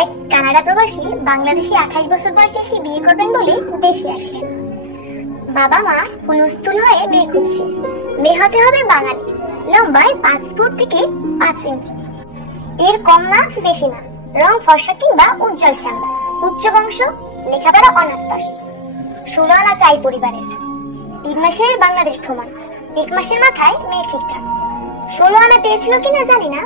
এক কানাডা প্রবাসী বাংলাদেশি 28 বছর বয়সে এসে বিয়ে করবেন বলে দেশে আসলেন। বাবা মা হুলস্থুল হয়ে মেয়ে খুঁজছে। মেয়ে হতে হবে বাঙালি, লম্বায় 5 ফুট থেকে 5 ইঞ্চি, এর কম না বেশি না, রং ফর্সা কিংবা উজ্জ্বল শ্যামলা, উচ্চ বংশ, লেখাপড়া অনার্স পাস। 16 আনা চাই পরিবারের। 3 মাসের বাংলাদেশ ভ্রমণ, 1 মাসের মাথায় মেয়ে ঠিকঠাক। 16 আনা পেয়েছিল কিনা জানি না,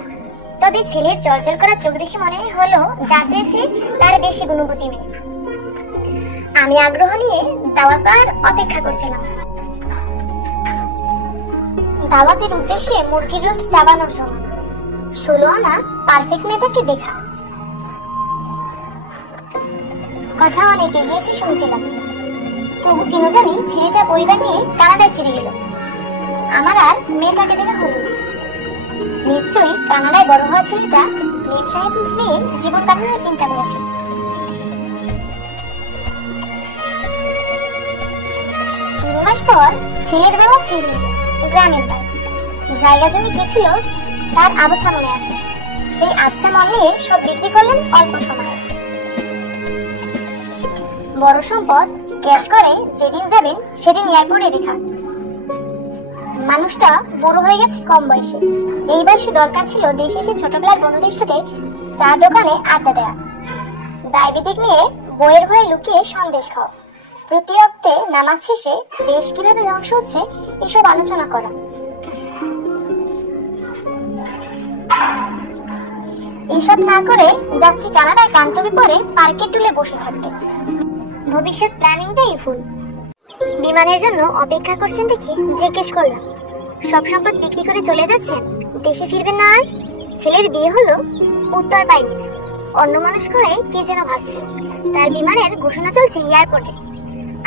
তবে ছেলের জলজল করা চোখ দেখে মনে হলো যা চেয়েছে তার বেশি গুণবতী মেয়ে। আমি আগ্রহ নিয়ে দাওয়াত পাওয়ার অপেক্ষা করছিলাম। দাওয়াতের উদ্দেশ্যে মুরগির রোস্ট চাবানোর জন্য 16 আনা পারফেক্ট মেয়েটাকে দেখা। কথা অনেক এগিয়েছে শুনছিলাম, তবু কেন জানি ছেলেটা পরিবার নিয়ে কানাডায় ফিরে গেল। আমার আর মেয়েটাকে দেখা হলো না। নিশ্চয়ই কানাডায় বড় হওয়া ছেলেটা মেম সাহেব নিয়ে জীবন কাটানোর চিন্তা করেছে। 3 মাস পর ছেলের বাবা ফিরে গ্রামের বাড়ি। জায়গা জমি কি ছিল তার আবছা মনে আছে। সেই আবছা মন নিয়ে সব বিক্রি করলেন অল্প সময়ে। বড় সম্পদ ক্যাশ করে যেদিন যাবেন সেদিন এয়ারপোর্টে দেখা। মানুষটা বড় হয়ে গেছে কম বয়সে। এই বয়সে দরকার ছিল দেশে এসে ছোটবেলার বন্ধুদের সাথে চা দোকানে আড্ডা দেয়া, ডায়াবেটিক নিয়ে বইয়ের ভয়ে লুকিয়ে সন্দেশ খাওয়া, প্রতি অক্তে নামাজ শেষে দেশ কিভাবে ধ্বংস হচ্ছে এসব আলোচনা করা। এসব না করে যাচ্ছি কানাডায় কান্টবে পরে পার্কে টুলে বসে থাকতে। ভবিষ্যৎ প্ল্যানিংটাই ভুল। বিমানের জন্য অপেক্ষা করছেন দেখে জিজ্ঞেস করলাম, সব সম্পদ বিক্রি করে চলে যাচ্ছেন, দেশে ফিরবেন না আর? ছেলের বিয়ে হলো, উত্তর পাইনি। অন্য মানুষ হয়ে কে যেন ভাবছে। তার বিমানের ঘোষণা চলছে এয়ারপোর্টে।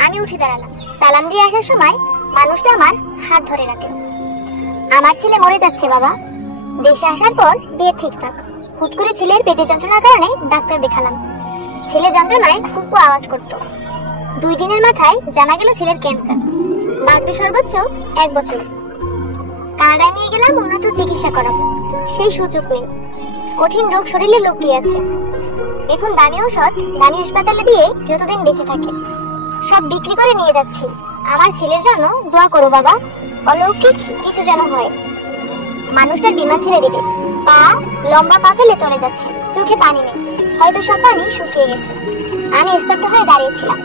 আমি উঠে দাঁড়ালাম। সালাম দিয়ে আসার সময় মানুষটা আমার হাত ধরে রাখে। আমার ছেলে মরে যাচ্ছে বাবা। দেশে আসার পর বিয়ে ঠিকঠাক। হুট করে ছেলের পেটে যন্ত্রণার কারণে ডাক্তার দেখালাম। ছেলে যন্ত্রণায় খুব আওয়াজ করতো। 2 দিনের মাথায় জানা গেল ছেলের ক্যান্সার, বাঁচবে সর্বোচ্চ 1 বছর। কানাডায় নিয়ে গেলাম উন্নত চিকিৎসা করাবো, সেই সুযোগ নেই। কঠিন রোগ শরীরে লুকিয়ে আছে। এখন দামি ঔষধ দামি হাসপাতালে দিয়ে যতদিন বেঁচে থাকে সব বিক্রি করে নিয়ে যাচ্ছি। আমার ছেলের জন্য দোয়া করো বাবা, অলৌকিক কিছু যেন হয়। মানুষটার বিমা ছেড়ে দেবে, লম্বা পা ফেলে চলে যাচ্ছে, চোখে পানি নেই, হয়তো সব পানি শুকিয়ে গেছে। আমি স্তব্ধ হয়ে দাঁড়িয়েছিলাম,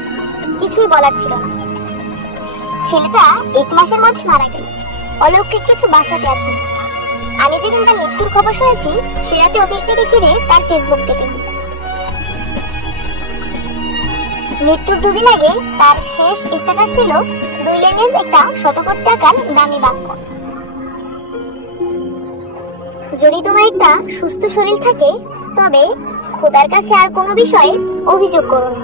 কিছুই বলার ছিল না। ছেলেটা 1 মাসের মধ্যে মারা গেল। অলৌকিক কিছু বাঁচাতে আছে। আমি যেদিন তার মৃত্যুর খবর শুনেছি সে রাতে অফিস থেকে ফিরে তার ফেসবুক দেখলাম। মৃত্যুর 2 দিন আগে তার শেষ স্ট্যাটাস ছিল 2 লেনের একটা 100 কোটি টাকার দামি বাক্য। যদি তোমার একটা সুস্থ শরীর থাকে তবে খোদার কাছে আর কোনো বিষয়ে অভিযোগ করো না।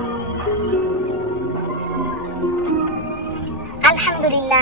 আলহামদুলিল্লাহ।